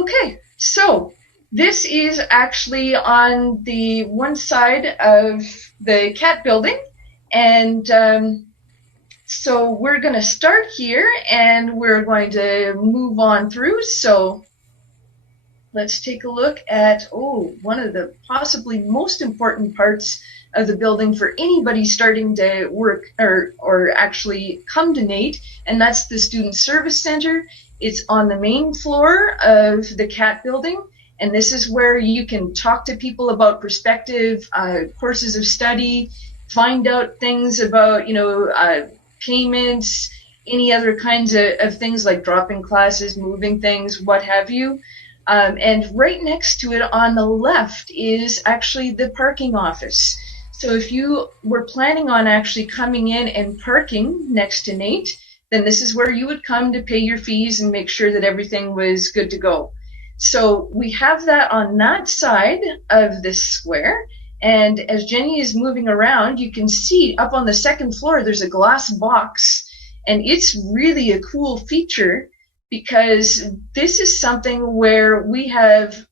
Okay, so this is actually on the one side of the cat building, and so we're going to start here, and we're going to move on through. So let's take a look at, one of the possibly most important parts of the building for anybody starting to work or actually come to NAIT, and that's the Student Service Center. It's on the main floor of the CAT building, and this is where you can talk to people about prospective courses of study, find out things about, payments, any other kinds of things like dropping classes, moving things, what have you. And right next to it on the left is actually the parking office. So if you were planning on actually coming in and parking next to NAIT, then this is where you would come to pay your fees and make sure that everything was good to go. So we have that on that side of this square. And as Jenny is moving around, you can see up on the second floor, there's a glass box. And it's really a cool feature because this is something where we have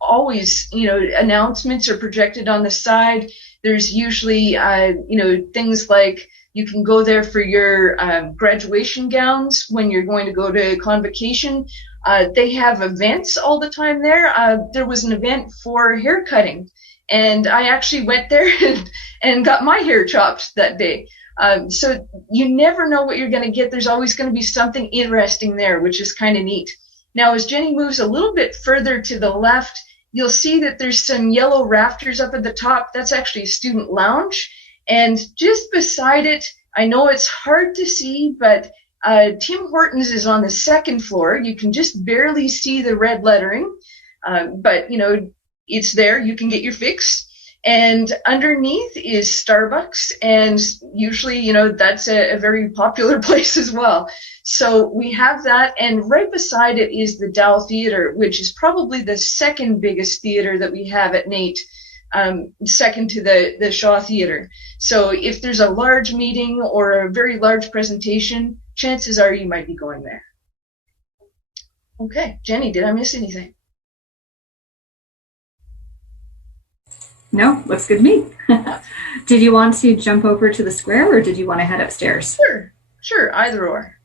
always, announcements are projected on the side. There's usually, things like you can go there for your graduation gowns when you're going to go to convocation. They have events all the time there. There was an event for hair cutting, and I actually went there and got my hair chopped that day. So you never know what you're going to get. There's always going to be something interesting there, which is kind of neat. Now, as Jenny moves a little bit further to the left, you'll see that there's some yellow rafters up at the top. That's actually a student lounge. And just beside it, I know it's hard to see, but Tim Hortons is on the second floor. You can just barely see the red lettering, but, it's there. You can get your fix. And underneath is Starbucks, and usually, that's a very popular place as well. So we have that, and right beside it is the Dow Theater, which is probably the second biggest theater that we have at NAIT, second to the Shaw Theater. So if there's a large meeting or a very large presentation, chances are you might be going there. Okay, Jenny, did I miss anything? No, looks good to me. Did you want to jump over to the square, or did you want to head upstairs? Sure, either or.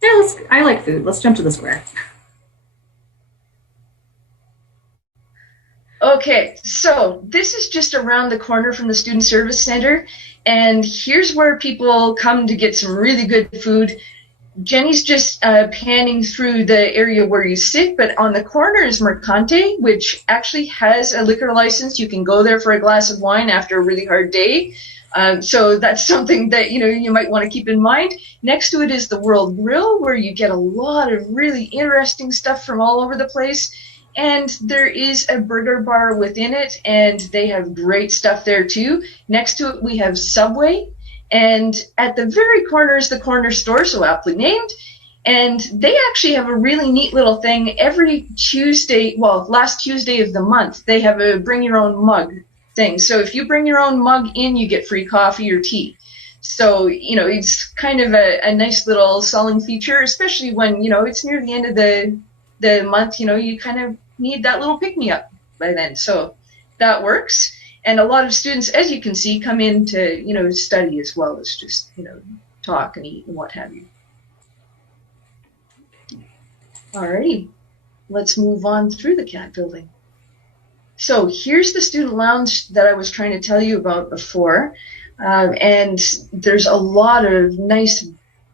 Yeah, I like food. Let's jump to the square. Okay, so this is just around the corner from the Student Service Center, and here's where people come to get some really good food. Jenny's just panning through the area where you sit, but on the corner is Mercante, which actually has a liquor license. You can go there for a glass of wine after a really hard day. So that's something that, you might want to keep in mind. Next to it is the World Grill, where you get a lot of really interesting stuff from all over the place. And there is a burger bar within it, and they have great stuff there too. Next to it, we have Subway. And at the very corner is the corner store, so aptly named. And they actually have a really neat little thing. Every Tuesday, last Tuesday of the month, they have a bring your own mug thing. So if you bring your own mug in, you get free coffee or tea. So, it's kind of a nice little selling feature, especially when, it's near the end of the month, you kind of need that little pick-me-up by then. So that works. And a lot of students, as you can see, come in to, study as well as just, talk and eat and what have you. Alrighty, let's move on through the CAT building. So here's the student lounge that I was trying to tell you about before. And there's a lot of nice,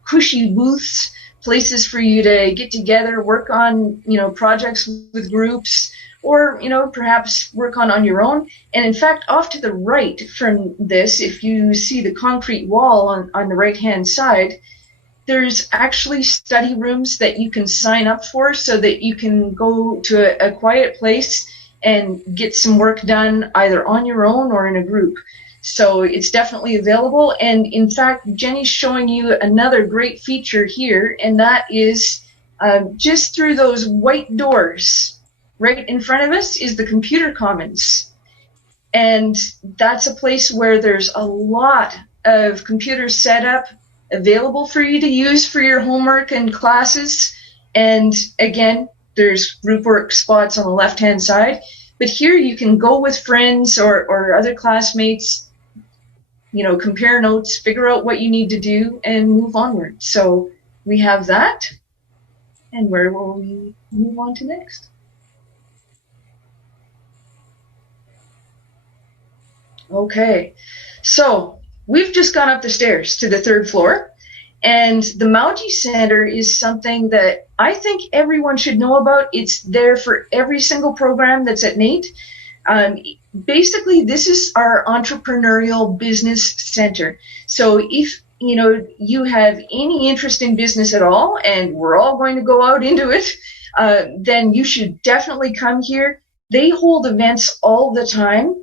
cushy booths, places for you to get together, work on, projects with groups, or, perhaps work on your own. And in fact, off to the right from this, if you see the concrete wall on the right-hand side, there's actually study rooms that you can sign up for so that you can go to a quiet place and get some work done either on your own or in a group. So it's definitely available. And in fact, Jenny's showing you another great feature here, and that is just through those white doors. Right in front of us is the Computer Commons, and that's a place where there's a lot of computers set up available for you to use for your homework and classes. And again, there's group work spots on the left-hand side. But here you can go with friends or other classmates, compare notes, figure out what you need to do, and move onward. So we have that. And where will we move on to next? Okay, so we've just gone up the stairs to the 3rd floor. And the Mauji Center is something that I think everyone should know about. It's there for every single program that's at NAIT. Basically, this is our entrepreneurial business center. So if you have any interest in business at all, and we're all going to go out into it, then you should definitely come here. They hold events all the time.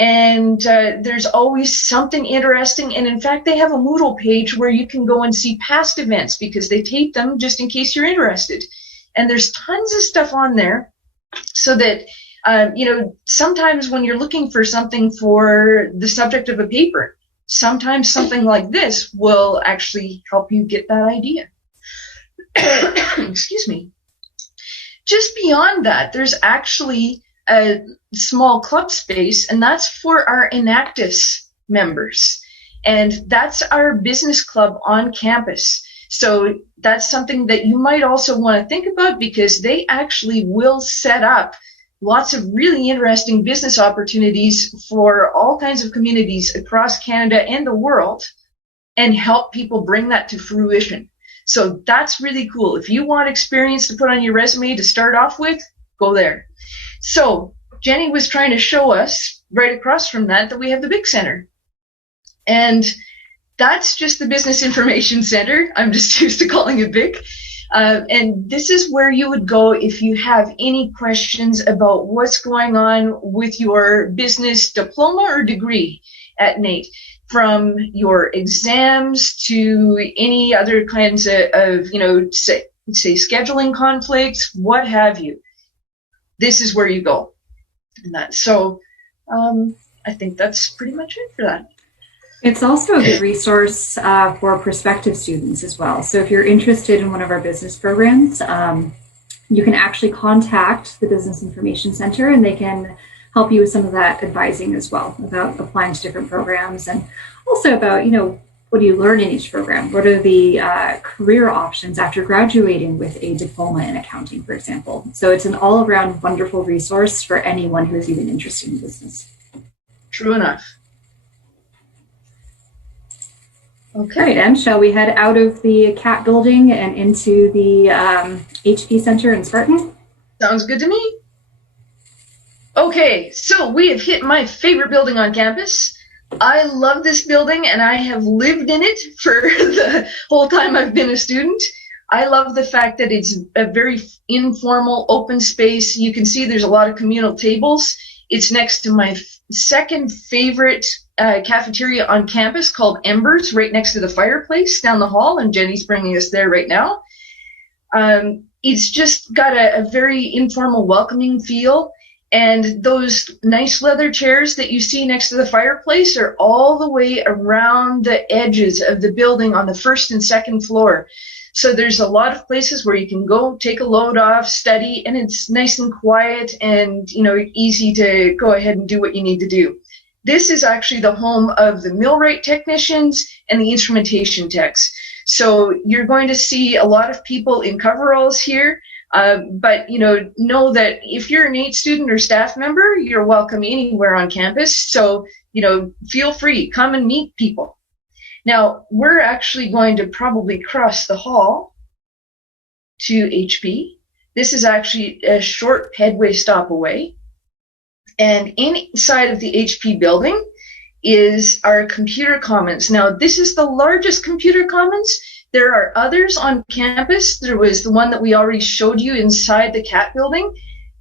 And there's always something interesting. And in fact, they have a Moodle page where you can go and see past events because they tape them just in case you're interested. And there's tons of stuff on there so that, sometimes when you're looking for something for the subject of a paper, sometimes something like this will actually help you get that idea. Excuse me. Just beyond that, there's actually a small club space, and that's for our Enactus members. And that's our business club on campus. So that's something that you might also want to think about because they actually will set up lots of really interesting business opportunities for all kinds of communities across Canada and the world and help people bring that to fruition. So that's really cool. If you want experience to put on your resume to start off with, go there. So Jenny was trying to show us right across from that we have the big center. And that's just the Business Information Center. I'm just used to calling it BIC. And this is where you would go if you have any questions about what's going on with your business diploma or degree at NAIT, from your exams to any other kinds of say scheduling conflicts, what have you. This is where you go. And that. So I think that's pretty much it for that. It's also a good resource for prospective students as well. So if you're interested in one of our business programs, you can actually contact the Business Information Center and they can help you with some of that advising as well about applying to different programs and also about, what do you learn in each program? What are the career options after graduating with a diploma in accounting, for example? So it's an all-around wonderful resource for anyone who is even interested in business. True enough. Okay. All right, Em, shall we head out of the CAT building and into the HP Center in Spartan? Sounds good to me. Okay, so we have hit my favorite building on campus. I love this building, and I have lived in it for the whole time I've been a student. I love the fact that it's a very informal, open space. You can see there's a lot of communal tables. It's next to my second favorite cafeteria on campus called Embers, right next to the fireplace down the hall, and Jenny's bringing us there right now. It's just got a very informal, welcoming feel. And those nice leather chairs that you see next to the fireplace are all the way around the edges of the building on the 1st and 2nd floor. So there's a lot of places where you can go take a load off, study, and it's nice and quiet and, easy to go ahead and do what you need to do. This is actually the home of the millwright technicians and the instrumentation techs. So you're going to see a lot of people in coveralls here. But, know that if you're a NAIT student or staff member, you're welcome anywhere on campus. So, feel free, come and meet people. Now, we're actually going to probably cross the hall to HP. This is actually a short headway stop away. And inside of the HP building is our computer commons. Now, this is the largest computer commons. There are others on campus. There was the one that we already showed you inside the CAT building,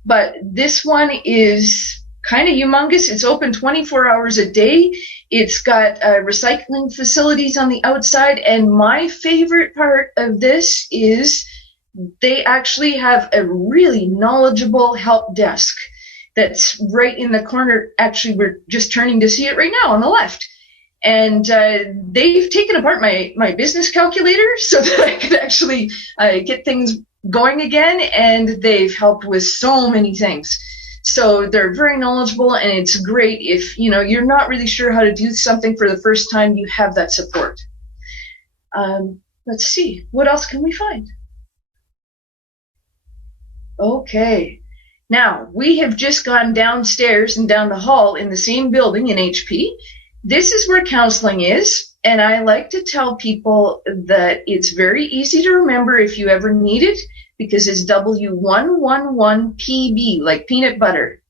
but this one is kind of humongous. It's open 24 hours a day. It's got recycling facilities on the outside, and my favorite part of this is they actually have a really knowledgeable help desk that's right in the corner. Actually, we're just turning to see it right now on the left. And they've taken apart my business calculator so that I could actually get things going again, and they've helped with so many things. So they're very knowledgeable, and it's great if, you know, you're not really sure how to do something for the first time, you have that support. Let's see, what else can we find? Okay. Now, we have just gone downstairs and down the hall in the same building in HP. This is where counseling is, and I like to tell people that it's very easy to remember if you ever need it, because it's W111PB, like peanut butter.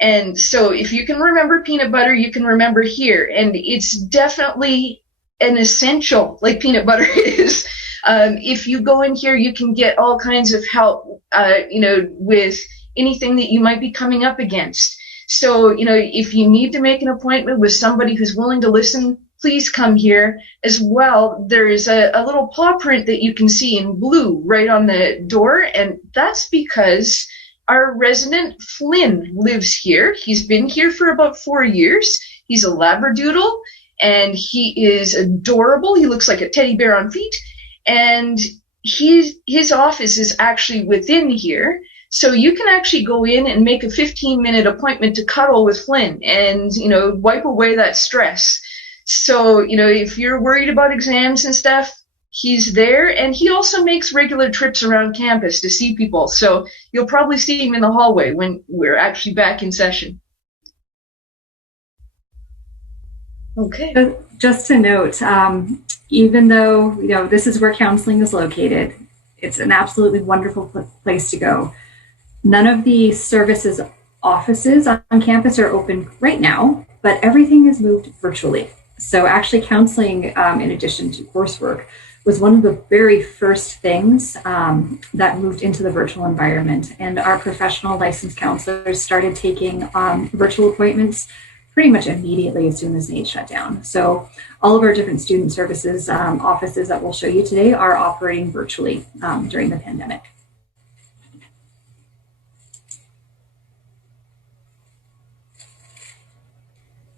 And so if you can remember peanut butter, you can remember here, and it's definitely an essential, like peanut butter is. If you go in here, you can get all kinds of help, you know, with anything that you might be coming up against. So, you know, if you need to make an appointment with somebody who's willing to listen, please come here. As well, there is a little paw print that you can see in blue right on the door, and that's because our resident Flynn lives here. He's been here for about 4 years. He's a Labradoodle, and he is adorable. He looks like a teddy bear on feet, and his office is actually within here. So you can actually go in and make a 15-minute appointment to cuddle with Flynn and, you know, wipe away that stress. So, you know, if you're worried about exams and stuff, he's there. And he also makes regular trips around campus to see people. So you'll probably see him in the hallway when we're actually back in session. Okay. Just to note, even though, you know, this is where counseling is located, it's an absolutely wonderful place to go. None of the services offices on campus are open right now, but everything is moved virtually. So actually counseling, in addition to coursework, was one of the very first things that moved into the virtual environment. And our professional licensed counselors started taking virtual appointments pretty much immediately as soon as NAIT shut down. So all of our different student services offices that we'll show you today are operating virtually during the pandemic.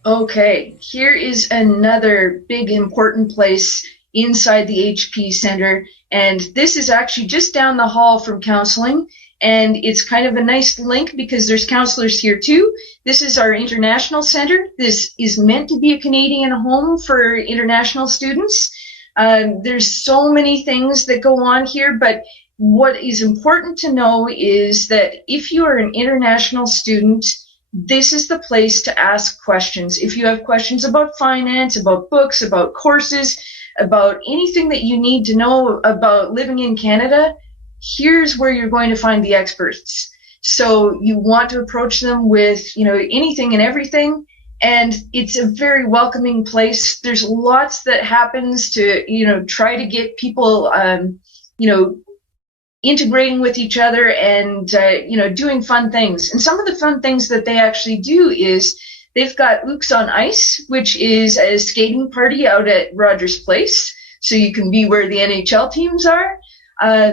Okay, here is another big important place inside the HP Center, and this is actually just down the hall from counseling, and it's kind of a nice link because there's counselors here too. This is our International Center. This is meant to be a Canadian home for international students. There's so many things that go on here, but what is important to know is that if you are an international student, this is the place to ask questions. If you have questions about finance, about books, about courses, about anything that you need to know about living in Canada, here's where you're going to find the experts. So you want to approach them with, you know, anything and everything, and it's a very welcoming place. There's lots that happens to, you know, try to get people, you know, integrating with each other and, you know, doing fun things. And some of the fun things that they actually do is they've got Ooks on Ice, which is a skating party out at Rogers Place, so you can be where the NHL teams are.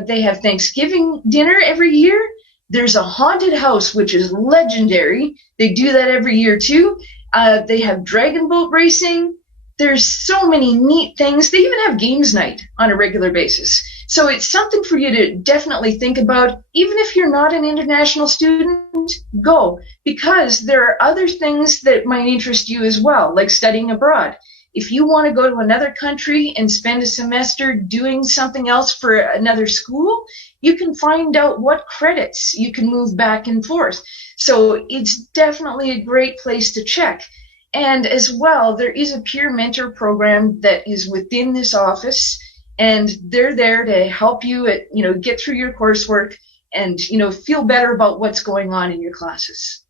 They have Thanksgiving dinner every year. There's a haunted house, which is legendary. They do that every year too. They have dragon boat racing. There's so many neat things. They even have games night on a regular basis. So it's something for you to definitely think about. Even if you're not an international student, go, because there are other things that might interest you as well, like studying abroad. If you want to go to another country and spend a semester doing something else for another school, you can find out what credits you can move back and forth. So it's definitely a great place to check. And as well, there is a peer mentor program that is within this office, and they're there to help you at, you know, get through your coursework and, you know, feel better about what's going on in your classes.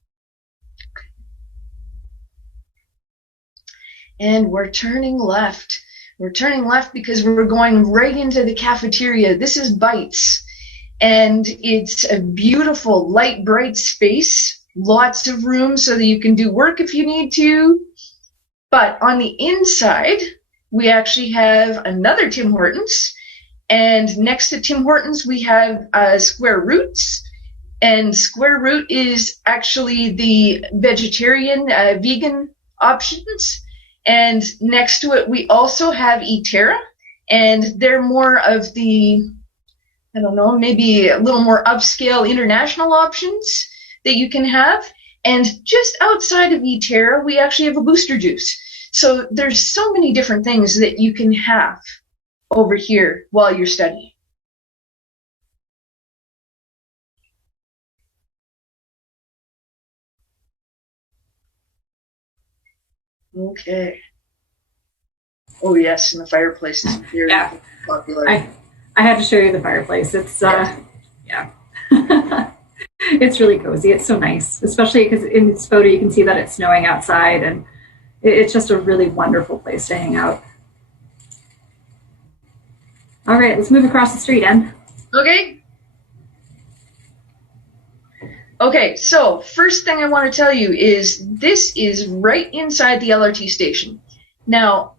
And we're turning left. We're turning left because we're going right into the cafeteria. This is Bites, and it's a beautiful, light, bright space. Lots of room so that you can do work if you need to. But on the inside, we actually have another Tim Hortons. And next to Tim Hortons, we have Square Roots. And Square Root is actually the vegetarian, vegan options. And next to it, we also have Eterra. And they're more of the I don't know, maybe a little more upscale international options that you can have. And just outside of Twiiter, we actually have a booster juice. So there's so many different things that you can have over here while you're studying. Okay. Oh yes, and the fireplace is very popular. I had to show you the fireplace. It's yeah. It's really cozy. It's so nice, especially because in this photo you can see that it's snowing outside, and it's just a really wonderful place to hang out. All right, let's move across the street, Anne. Okay. Okay, so first thing I want to tell you is this is right inside the LRT station. Now,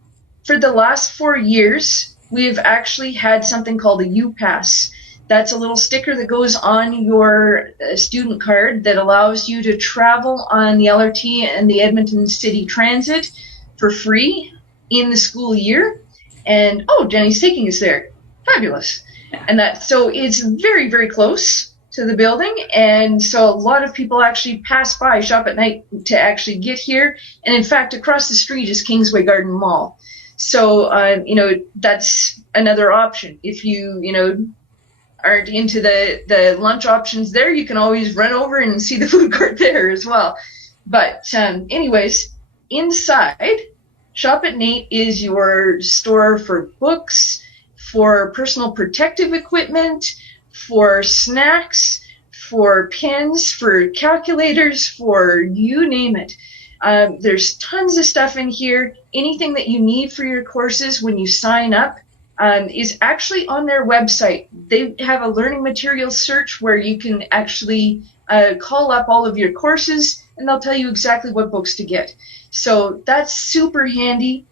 for the last 4 years, we've actually had something called a U-Pass. That's a little sticker that goes on your student card that allows you to travel on the LRT and the Edmonton City Transit for free in the school year. And, oh, Jenny's taking us there. Fabulous. And so it's very, very close to the building, and so a lot of people actually pass by Shop at Night to actually get here. And in fact, across the street is Kingsway Garden Mall. So, that's another option. If you, aren't into the lunch options there, you can always run over and see the food court there as well. But anyways, inside, Shop at NAIT is your store for books, for personal protective equipment, for snacks, for pens, for calculators, for you name it. There's tons of stuff in here. Anything that you need for your courses when you sign up is actually on their website. They have a learning materials search where you can actually call up all of your courses, and they'll tell you exactly what books to get. So that's super handy.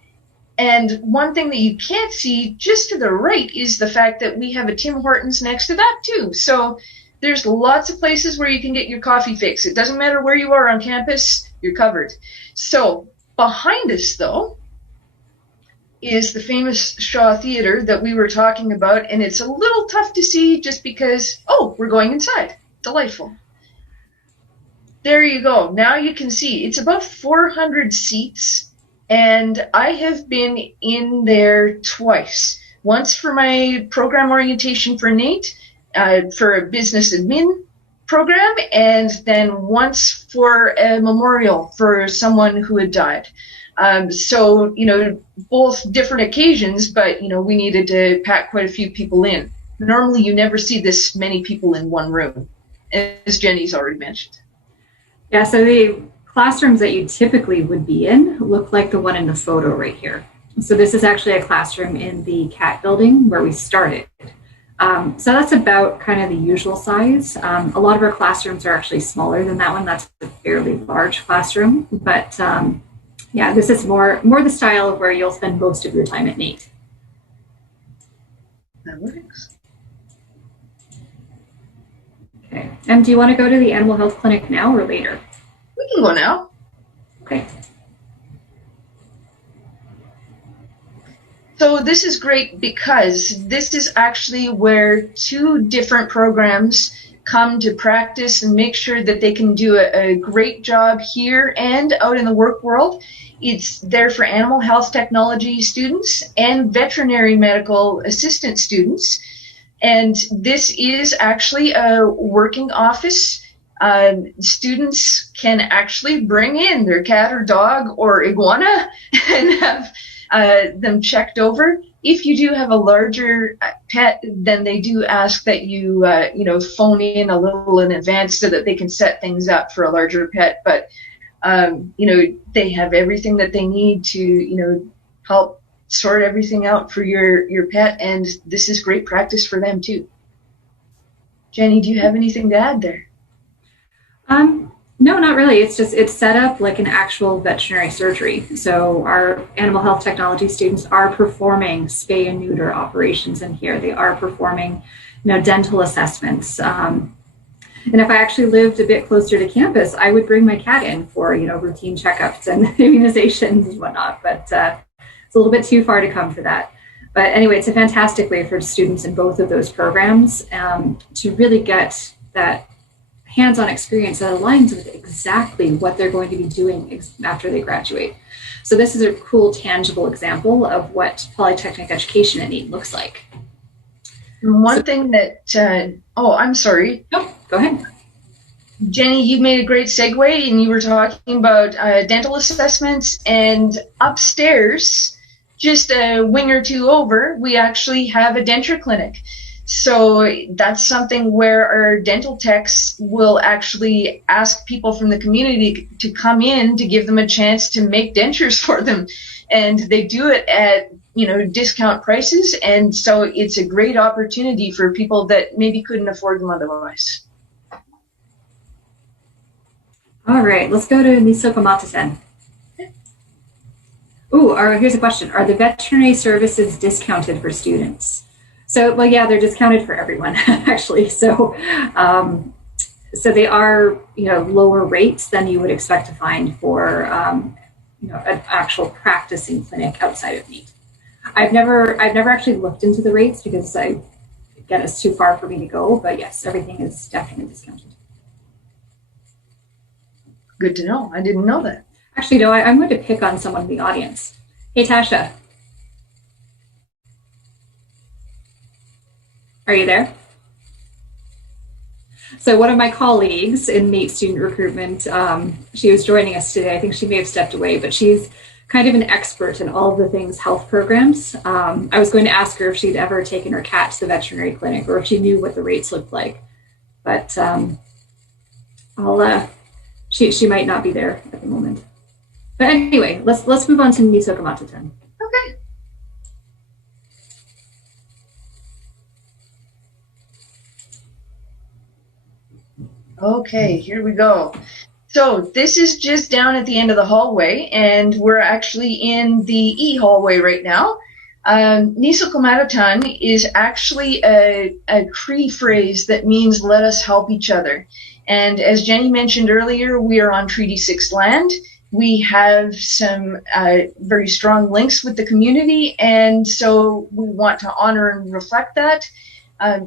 And one thing that you can't see just to the right is the fact that we have a Tim Hortons next to that too. So there's lots of places where you can get your coffee fix. It doesn't matter where you are on campus, you're covered. So behind us, though, is the famous Shaw Theatre that we were talking about, and it's a little tough to see just because, oh, we're going inside. Delightful. There you go. Now you can see. It's about 400 seats. And I have been in there twice. Once for my program orientation for NAIT, for a business admin program, and then once for a memorial for someone who had died. So, both different occasions, but, we needed to pack quite a few people in. Normally, you never see this many people in one room, as Jenny's already mentioned. Yeah, so the classrooms that you typically would be in look like the one in the photo right here. So this is actually a classroom in the CAT building where we started. So that's about kind of the usual size. A lot of our classrooms are actually smaller than that one. That's a fairly large classroom. But yeah, this is more the style of where you'll spend most of your time at NAIT. That works. Okay. And do you want to go to the animal health clinic now or later? We can go now. Okay. So this is great because this is actually where 2 different programs come to practice and make sure that they can do a great job here and out in the work world. It's there for animal health technology students and veterinary medical assistant students. And this is actually a working office. Students can actually bring in their cat or dog or iguana and have them checked over. If you do have a larger pet, then they do ask that you, phone in a little in advance so that they can set things up for a larger pet. But, they have everything that they need to, help sort everything out for your pet. And this is great practice for them too. Jenny, do you have anything to add there? No, not really. It's set up like an actual veterinary surgery. So our animal health technology students are performing spay and neuter operations in here. They are performing, dental assessments. And if I actually lived a bit closer to campus, I would bring my cat in for, routine checkups and immunizations and whatnot. But it's a little bit too far to come for that. But anyway, it's a fantastic way for students in both of those programs to really get that hands-on experience that aligns with exactly what they're going to be doing after they graduate. So this is a cool, tangible example of what polytechnic education at NAIT looks like. One thing that, I'm sorry. No, go ahead. Jenny, you made a great segue, and you were talking about dental assessments, and upstairs, just a wing or two over, we actually have a denture clinic. So that's something where our dental techs will actually ask people from the community to come in to give them a chance to make dentures for them. And they do it at, discount prices. And so it's a great opportunity for people that maybe couldn't afford them otherwise. All right, let's go to Nisokamata-sen. Ooh, here's a question. Are the veterinary services discounted for students? So, well, yeah, they're discounted for everyone, actually. So they are, lower rates than you would expect to find for, an actual practicing clinic outside of NAIT. I've never actually looked into the rates because it's too far for me to go. But yes, everything is definitely discounted. Good to know. I didn't know that. Actually, no, I'm going to pick on someone in the audience. Hey, Tasha. Are you there? So one of my colleagues in NAIT student recruitment, she was joining us today. I think she may have stepped away, but she's kind of an expert in all of the things health programs. I was going to ask her if she'd ever taken her cat to the veterinary clinic or if she knew what the rates looked like. But she might not be there at the moment. But anyway, let's move on to Nisokamata-ten. Okay. Okay, here we go. So this is just down at the end of the hallway, and we're actually in the E hallway right now. Nisokamata-ten is actually a Cree phrase that means let us help each other. And as Jenny mentioned earlier, we are on Treaty 6 land. We have some very strong links with the community, and so we want to honor and reflect that.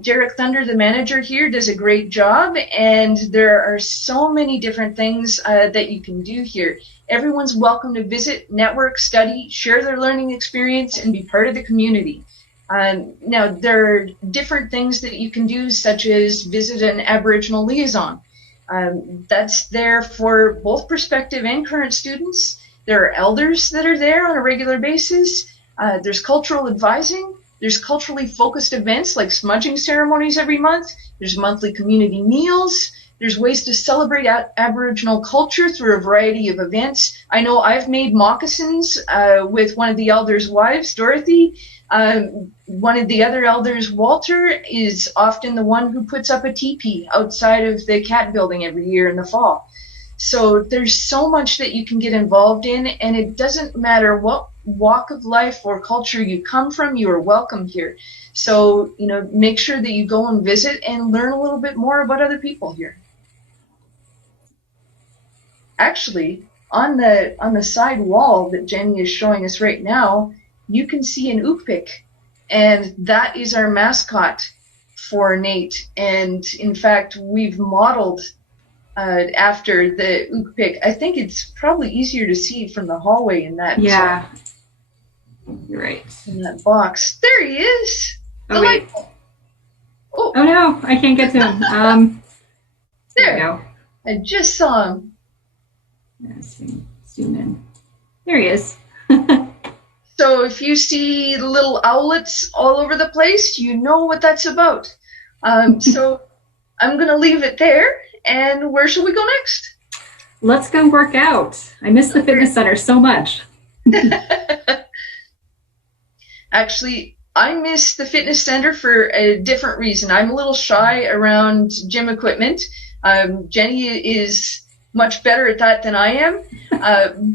Derek Thunder, the manager here, does a great job, and there are so many different things that you can do here. Everyone's welcome to visit, network, study, share their learning experience, and be part of the community. Now, there are different things that you can do, such as visit an Aboriginal liaison. That's there for both prospective and current students. There are elders that are there on a regular basis. There's cultural advising. There's culturally focused events like smudging ceremonies every month. There's monthly community meals. There's ways to celebrate Aboriginal culture through a variety of events. I know I've made moccasins with one of the elders' wives, Dorothy. One of the other elders, Walter, is often the one who puts up a teepee outside of the cat building every year in the fall. So there's so much that you can get involved in, and it doesn't matter what walk of life or culture you come from, you are welcome here. So, make sure that you go and visit and learn a little bit more about other people here. Actually, on the side wall that Jenny is showing us right now, you can see an ukpik, and that is our mascot for NAIT. And in fact, we've modeled after the ukpik. I think it's probably easier to see from the hallway in that. Yeah, you're right. In that box. There he is. Oh, wait. Oh no, I can't get to him. There we go. I just saw him. Let's zoom in. There he is. So if you see little owlets all over the place, you know what that's about. So I'm going to leave it there. And where shall we go next? Let's go work out. I miss the fitness center so much. Actually, I miss the fitness center for a different reason. I'm a little shy around gym equipment. Jenny is much better at that than I am.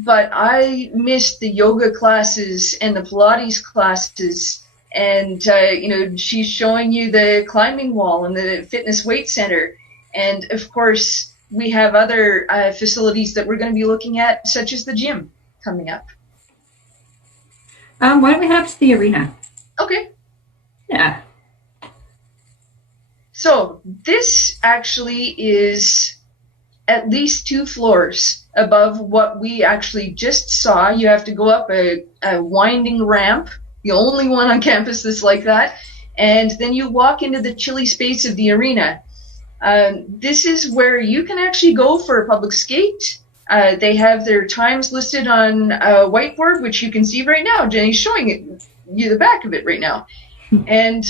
But I miss the yoga classes and the Pilates classes. And, she's showing you the climbing wall and the fitness weight center. And, of course, we have other facilities that we're going to be looking at, such as the gym coming up. Why don't we head up to the arena? Okay. Yeah. So this actually is at least 2 floors above what we actually just saw. You have to go up a winding ramp, the only one on campus that's like that, and then you walk into the chilly space of the arena. This is where you can actually go for a public skate. They have their times listed on a whiteboard, which you can see right now. Jenny's showing you the back of it right now. And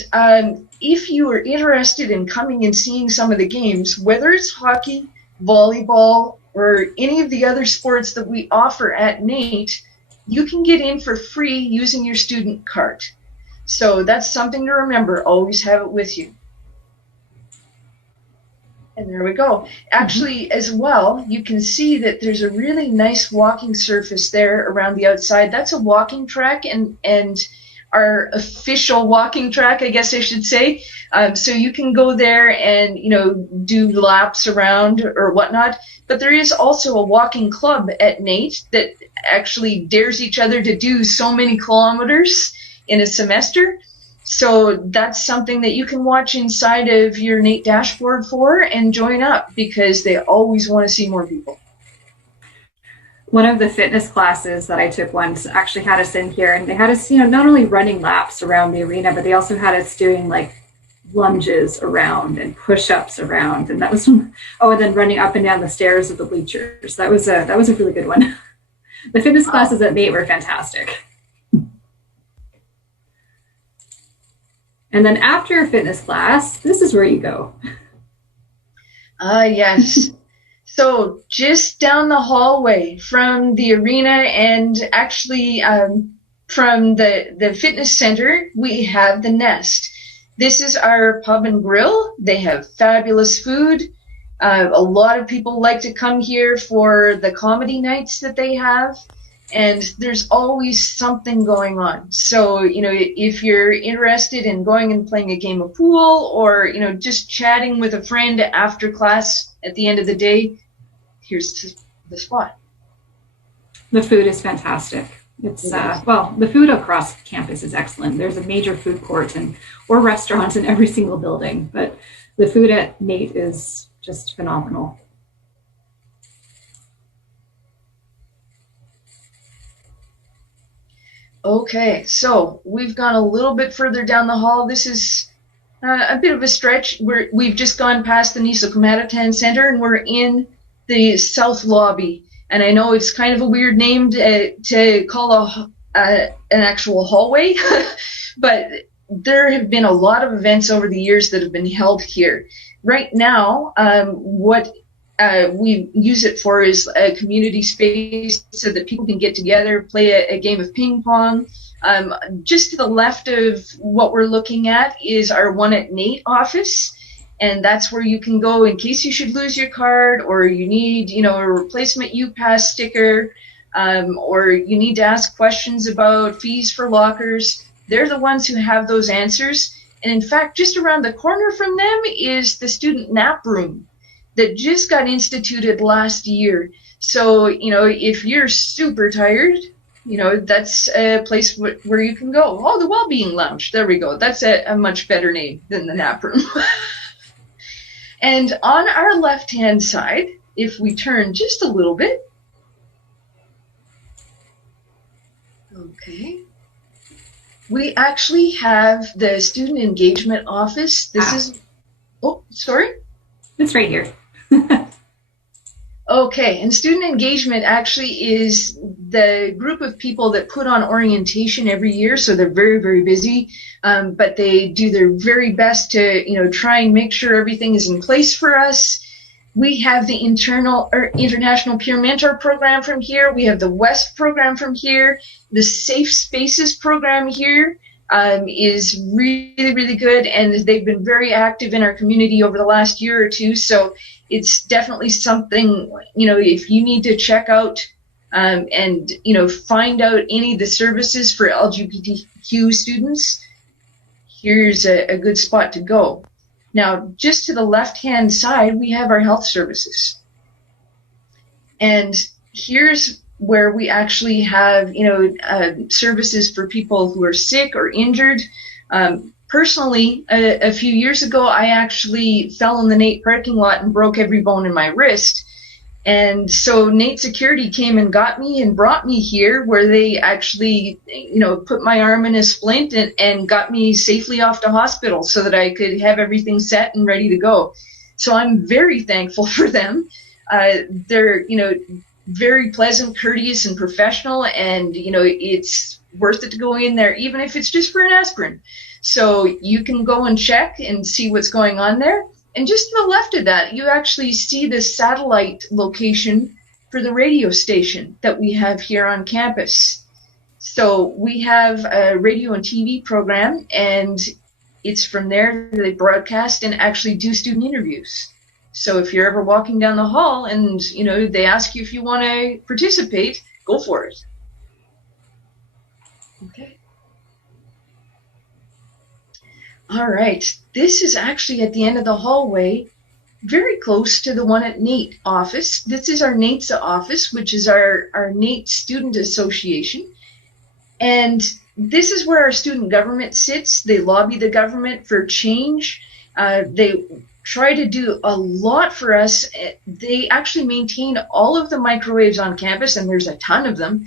if you are interested in coming and seeing some of the games, whether it's hockey, volleyball, or any of the other sports that we offer at NAIT, you can get in for free using your student card. So that's something to remember. Always have it with you. And there we go. Actually, as well, you can see that there's a really nice walking surface there around the outside. That's a walking track, and our official walking track, I guess I should say. So you can go there and, do laps around or whatnot. But there is also a walking club at NAIT that actually dares each other to do so many kilometers in a semester. So that's something that you can watch inside of your NAIT dashboard for and join up, because they always want to see more people. One of the fitness classes that I took once actually had us in here, and they had us, not only running laps around the arena, but they also had us doing like lunges around and push-ups around, and that was and then running up and down the stairs of the bleachers. That was a really good one. The fitness classes at NAIT were fantastic. And then after a fitness class, this is where you go. Yes. So just down the hallway from the arena, and actually from the fitness center, we have the Nest. This is our pub and grill. They have fabulous food. A lot of people like to come here for the comedy nights that they have. And there's always something going on. So, if you're interested in going and playing a game of pool, or, just chatting with a friend after class at the end of the day, here's the spot. The food is fantastic. It's the food across campus is excellent. There's a major food court or restaurant in every single building, but the food at NAIT is just phenomenal. Okay, so we've gone a little bit further down the hall. This is a bit of a stretch. We've just gone past the Niso Center, and we're in the South Lobby. And I know it's kind of a weird name to call an actual hallway, but there have been a lot of events over the years that have been held here. Right now, what we use it for is a community space so that people can get together, play a game of ping pong. Just to the left of what we're looking at is our One at NAIT office, and that's where you can go in case you should lose your card, or you need, a replacement UPass sticker, or you need to ask questions about fees for lockers. They're the ones who have those answers. And in fact, just around the corner from them is the student nap room that just got instituted last year. So, if you're super tired, that's a place where you can go. Oh, the Wellbeing Lounge. There we go. That's a much better name than the nap room. And on our left-hand side, if we turn just a little bit. Okay. We actually have the Student Engagement Office. This is... Oh, sorry? It's right here. Okay, and student engagement actually is the group of people that put on orientation every year, so they're very, very busy, but they do their very best to, try and make sure everything is in place for us. We have the International Peer Mentor program from here. We have the WEST program from here. The Safe Spaces program here is really, really good, and they've been very active in our community over the last year or two, so it's definitely something, if you need to check out and, find out any of the services for LGBTQ students, here's a good spot to go. Now, just to the left-hand side, we have our health services. And here's where we actually have, services for people who are sick or injured. Personally, a few years ago, I actually fell in the NAIT parking lot and broke every bone in my wrist. And so NAIT security came and got me and brought me here, where they actually, put my arm in a splint and got me safely off to hospital so that I could have everything set and ready to go. So I'm very thankful for them. They're, very pleasant, courteous, and professional, and, it's worth it to go in there, even if it's just for an aspirin. So you can go and check and see what's going on there. And just to the left of that, you actually see the satellite location for the radio station that we have here on campus. So we have a radio and TV program, and it's from there they broadcast and actually do student interviews. So if you're ever walking down the hall and, they ask you if you want to participate, go for it. Okay. All right. This is actually at the end of the hallway, very close to the one at NAIT office. This is our NAITSA office, which is our NAIT Student Association. And this is where our student government sits. They lobby the government for change. They try to do a lot for us. They actually maintain all of the microwaves on campus, and there's a ton of them.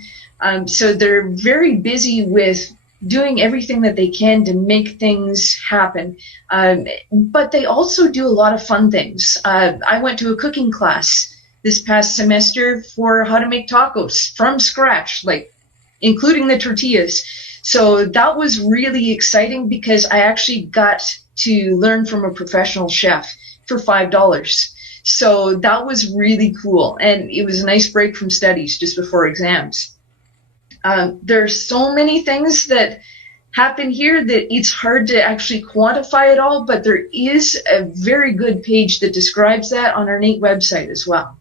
So they're very busy with doing everything that they can to make things happen. But they also do a lot of fun things. I went to a cooking class this past semester for how to make tacos from scratch, like including the tortillas. So that was really exciting because I actually got to learn from a professional chef for $5. So that was really cool. And it was a nice break from studies just before exams. There's so many things that happen here that it's hard to actually quantify it all, but there is a very good page that describes that on our NAIT website as well.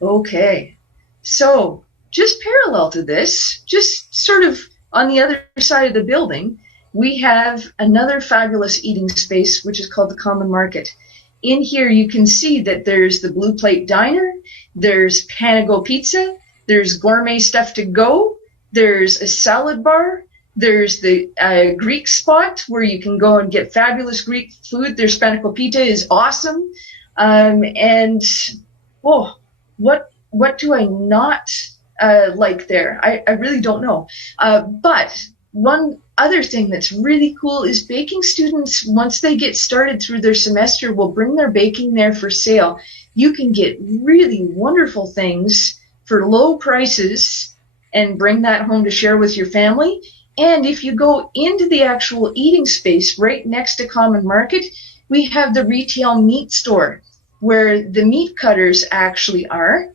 Okay, so just parallel to this, just sort of on the other side of the building, we have another fabulous eating space, which is called the Common Market. In here, you can see that there's the Blue Plate Diner, there's Panago Pizza, there's gourmet stuff to go, there's a salad bar, there's the Greek spot where you can go and get fabulous Greek food. Their spanakopita is awesome. And, what do I not like there? I really don't know. But one other thing that's really cool is baking students, once they get started through their semester, will bring their baking there for sale. You can get really wonderful things for low prices and bring that home to share with your family. And if you go into the actual eating space right next to Common Market, we have the retail meat store where the meat cutters actually are.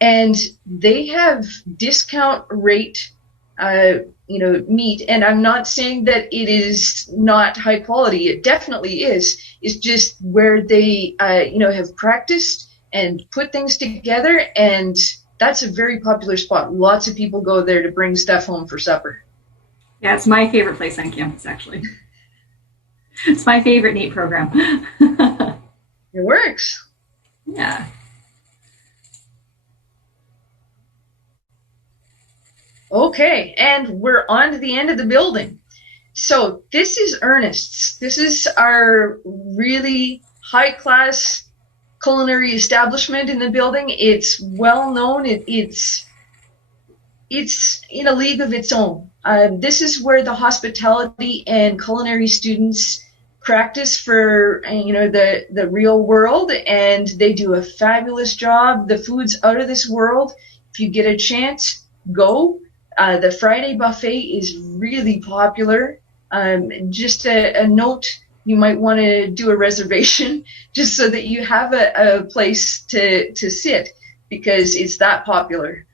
And they have discount rate meat, and I'm not saying that it is not high quality. It definitely is. It's just where they, have practiced and put things together, and that's a very popular spot. Lots of people go there to bring stuff home for supper. Yeah, it's my favorite place on campus, actually. It's my favorite NAIT program. It works. Yeah. Okay, and we're on to the end of the building. So this is Ernest's. This is our really high-class culinary establishment in the building. It's well known. It's in a league of its own. This is where the hospitality and culinary students practice for the real world, and they do a fabulous job. The food's out of this world. If you get a chance, go. The Friday buffet is really popular. Just a note, you might want to do a reservation just so that you have a place to sit, because it's that popular.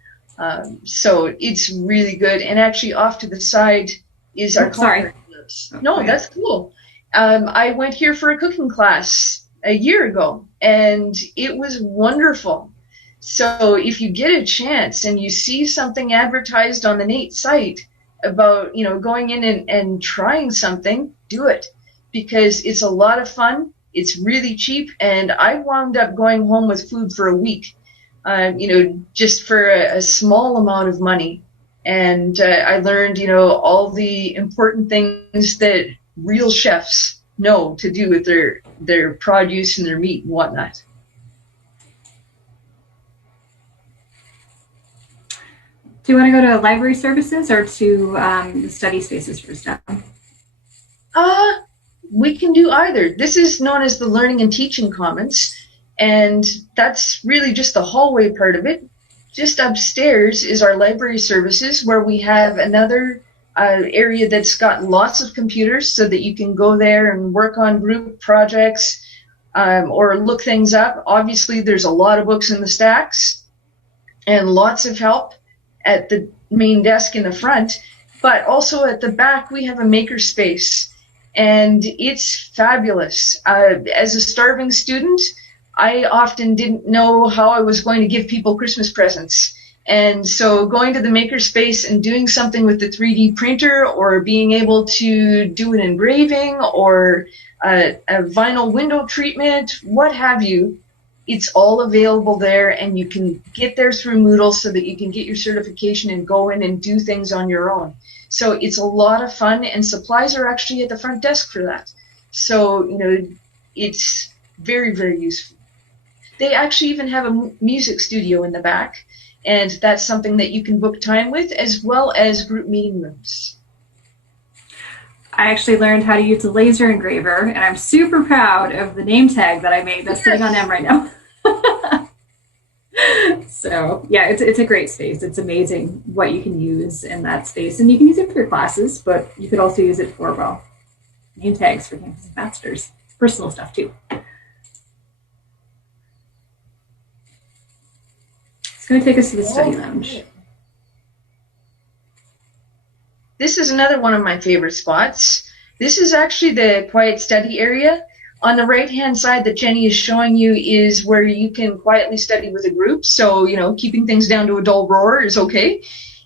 So it's really good. And actually off to the side is our culinary clubs. No, that's cool. I went here for a cooking class a year ago, and it was wonderful. So if you get a chance and you see something advertised on the NAIT site about, going in and trying something, do it, because it's a lot of fun It's really cheap, and I wound up going home with food for a week, just for a small amount of money. And I learned, all the important things that real chefs know to do with their produce and their meat and whatnot. Do you want to go to library services or to the study spaces for stuff? We can do either. This is known as the Learning and Teaching Commons, and that's really just the hallway part of it. Just upstairs is our library services, where we have another area that's got lots of computers so that you can go there and work on group projects or look things up. Obviously, there's a lot of books in the stacks and lots of help at the main desk in the front, but also at the back we have a maker space, and it's fabulous. As a starving student, I often didn't know how I was going to give people Christmas presents. And so going to the makerspace and doing something with the 3D printer, or being able to do an engraving or a vinyl window treatment, what have you, it's all available there, and you can get there through Moodle so that you can get your certification and go in and do things on your own. So it's a lot of fun, and supplies are actually at the front desk for that. So, it's very, very useful. They actually even have a music studio in the back, and that's something that you can book time with, as well as group meeting rooms. I actually learned how to use a laser engraver, and I'm super proud of the name tag that I made that's sitting on M right now. So yeah, it's a great space. It's amazing what you can use in that space, and you can use it for your classes, but you could also use it for, name tags for campus ambassadors. It's personal stuff too. It's going to take us to the study lounge. This is another one of my favorite spots. This is actually the quiet study area. On the right-hand side that Jenny is showing you is where you can quietly study with a group. So, keeping things down to a dull roar is okay.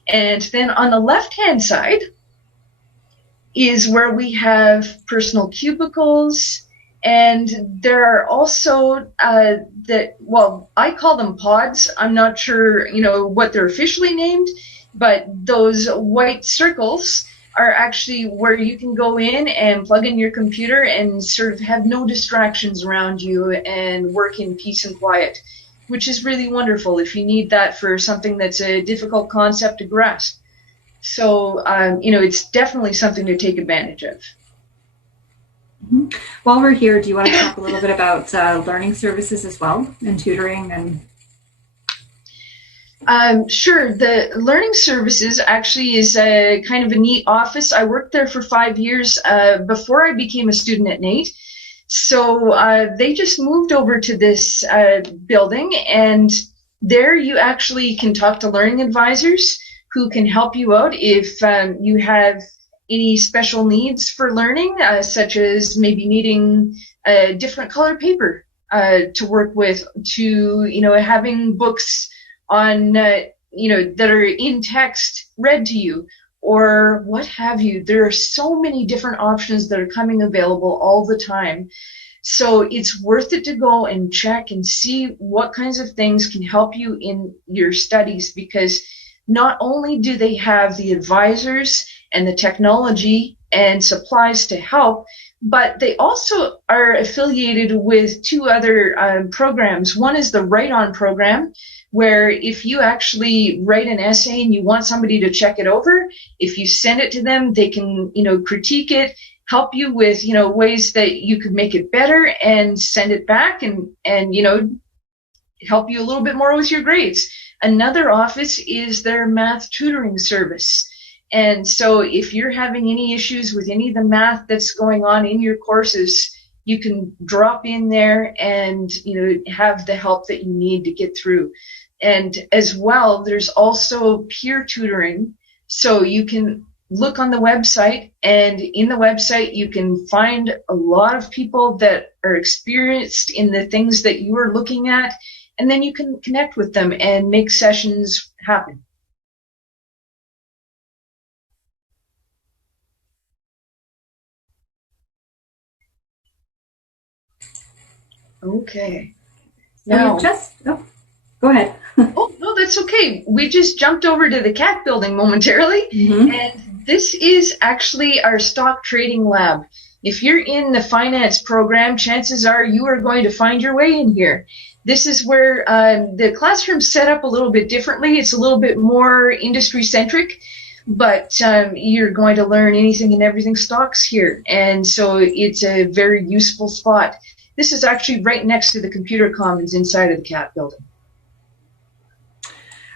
And then on the left-hand side is where we have personal cubicles. And there are also I call them pods. I'm not sure, what they're officially named, but those white circles are actually where you can go in and plug in your computer and sort of have no distractions around you and work in peace and quiet, which is really wonderful if you need that for something that's a difficult concept to grasp. So, it's definitely something to take advantage of. Mm-hmm. While we're here, do you want to talk a little bit about learning services as well, and tutoring and Sure. The learning services actually is a kind of a neat office. I worked there for 5 years before I became a student at NAIT. So they just moved over to this building, and there you actually can talk to learning advisors who can help you out if you have any special needs for learning, such as maybe needing a different color paper to work with, to having books on that are in text read to you, or what have you. There are so many different options that are coming available all the time. So it's worth it to go and check and see what kinds of things can help you in your studies, because not only do they have the advisors and the technology and supplies to help, but they also are affiliated with 2 other programs. One is the Write On program, where if you actually write an essay and you want somebody to check it over, if you send it to them, they can, critique it, help you with, ways that you could make it better, and send it back and help you a little bit more with your grades. Another office is their math tutoring service. And so if you're having any issues with any of the math that's going on in your courses, you can drop in there and have the help that you need to get through. And as well, there's also peer tutoring. So you can look on the website, and in the website you can find a lot of people that are experienced in the things that you are looking at, and then you can connect with them and make sessions happen. Okay. So Now, go ahead. oh, no, that's okay. We just jumped over to the cat building momentarily, and this is actually our stock trading lab. If you're in the finance program, chances are you are going to find your way in here. This is where the classroom's set up a little bit differently. It's a little bit more industry-centric, but you're going to learn anything and everything stocks here, and so it's a very useful spot. This is actually right next to the computer commons inside of the cat building.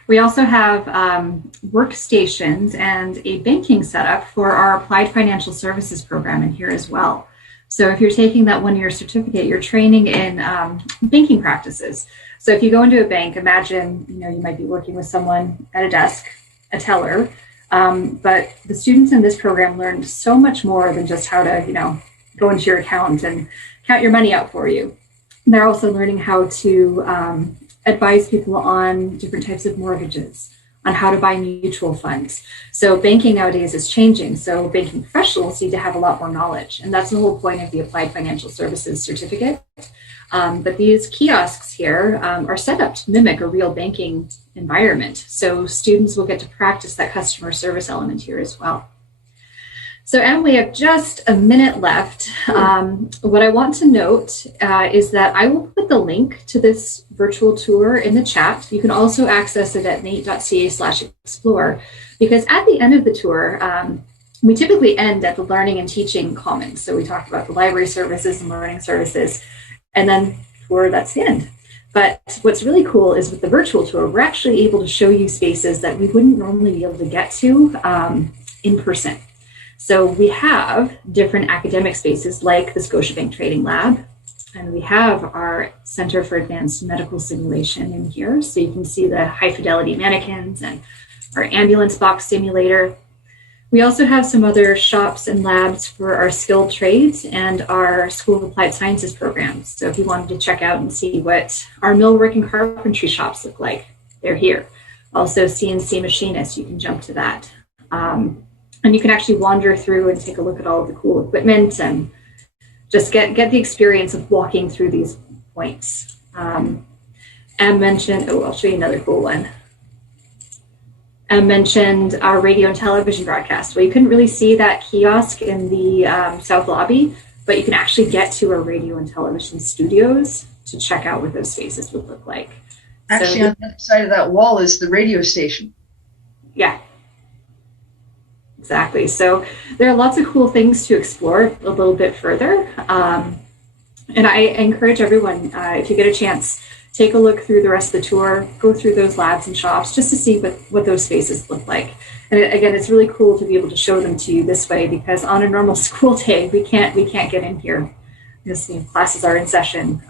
We also have workstations and a banking setup for our applied financial services program in here as well. So if you're taking that one-year certificate, you're training in banking practices. So if you go into a bank, imagine you might be working with someone at a desk, a teller, but the students in this program learned so much more than just how to go into your account and count your money out for you. And they're also learning how to advise people on different types of mortgages, on how to buy mutual funds. So banking nowadays is changing. So banking professionals need to have a lot more knowledge. And that's the whole point of the Applied Financial Services certificate. But these kiosks here are set up to mimic a real banking environment. So students will get to practice that customer service element here as well. So, Em, we have just a minute left. What I want to note is that I will put the link to this virtual tour in the chat. You can also access it at nait.ca/explore, because at the end of the tour, we typically end at the learning and teaching commons. So we talk about the library services and learning services, and then tour, that's the end. But what's really cool is with the virtual tour, we're actually able to show you spaces that we wouldn't normally be able to get to in person. So we have different academic spaces like the Scotiabank Trading Lab, and we have our Center for Advanced Medical Simulation in here. So you can see the high fidelity mannequins and our ambulance box simulator. We also have some other shops and labs for our skilled trades and our School of Applied Sciences programs. So if you wanted to check out and see what our millwork and carpentry shops look like, they're here. Also CNC machinists, you can jump to that. And you can actually wander through and take a look at all of the cool equipment and just get the experience of walking through these points. Em mentioned, I'll show you another cool one. Em mentioned our radio and television broadcast. Well, you couldn't really see that kiosk in the South Lobby, but you can actually get to our radio and television studios to check out what those spaces would look like. Actually, on the other side of that wall is the radio station. Yeah. Exactly. So there are lots of cool things to explore a little bit further. And I encourage everyone, if you get a chance, take a look through the rest of the tour, go through those labs and shops just to see what those spaces look like. And again, it's really cool to be able to show them to you this way, because on a normal school day, we can't get in here because classes are in session.